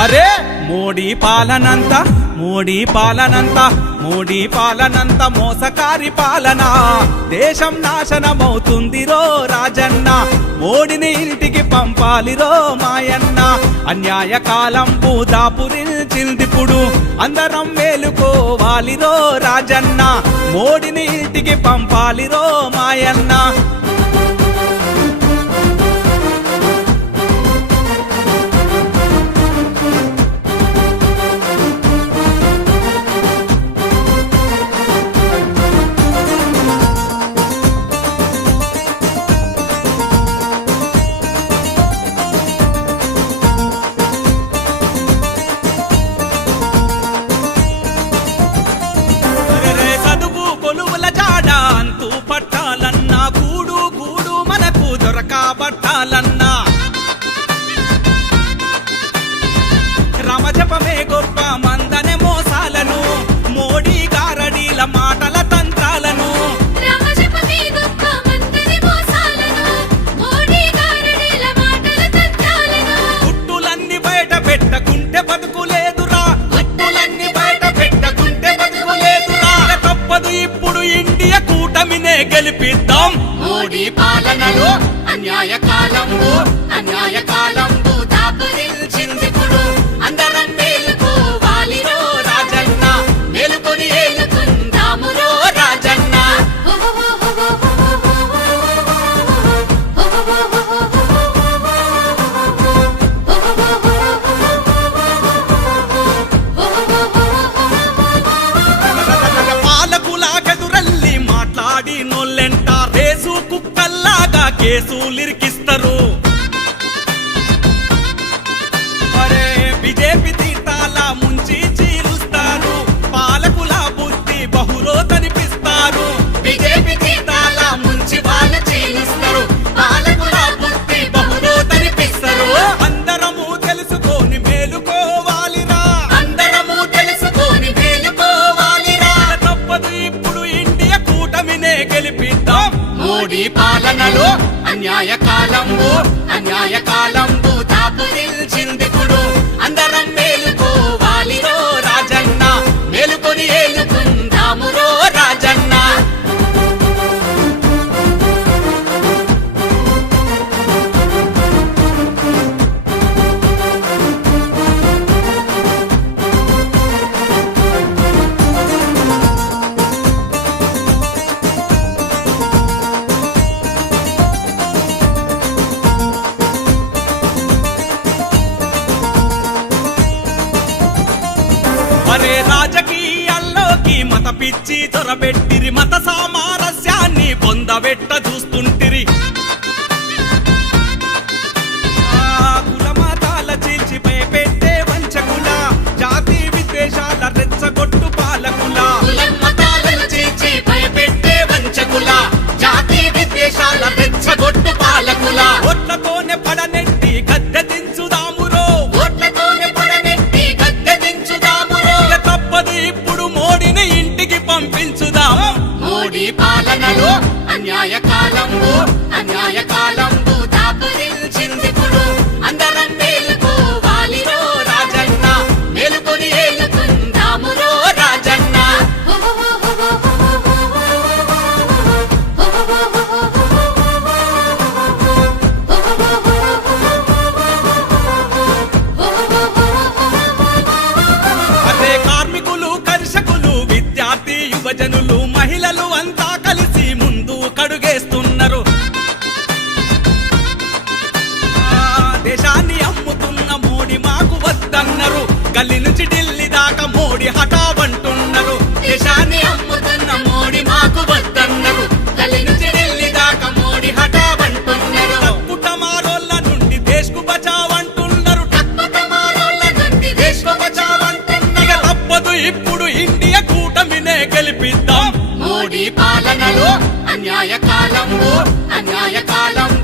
అరే మోడీ పాలనంత మోడీ పాలనంత మోడీ పాలనంత మోసకారి పాలన? దేశం నాశనమవుతుంది రో రాజన్న మోడిని ఇంటికి పంపాలి రో మాయన్న. అన్యాయ కాలం పూదాపురించిందిప్పుడు అందరం మేలుకోవాలి రో రాజన్న. మోడిని ఇంటికి పంపాలి రో మాయన్న. ఉండాలన్నా రామజపమే గొప్ప గెలిపిద్దాం. మోడీ పాలనలో అన్యాయ కాలము అన్యాయ కాలం మోడీ పాలనలో అన్యాయ కాలంబు అన్యాయ కాలంబు తాపు నిలిచింది అందరం మరే రాజకీయాల్లోకి మత పిచ్చి దొరబెట్టిరి మత సామరస్యాన్ని పొందబెట్టదు. అడుగేస్తున్నారు. దేశాన్ని అమ్ముతున్న మోడీ మాకు వద్దన్నారు. గల్లి నుంచి ఢిల్లీ దాకా మోడీ హఠాబంటున్నారు దేశాన్ని అమ్ముతున్న అన్యాయ కాలంలో అన్యాయ కాలంలో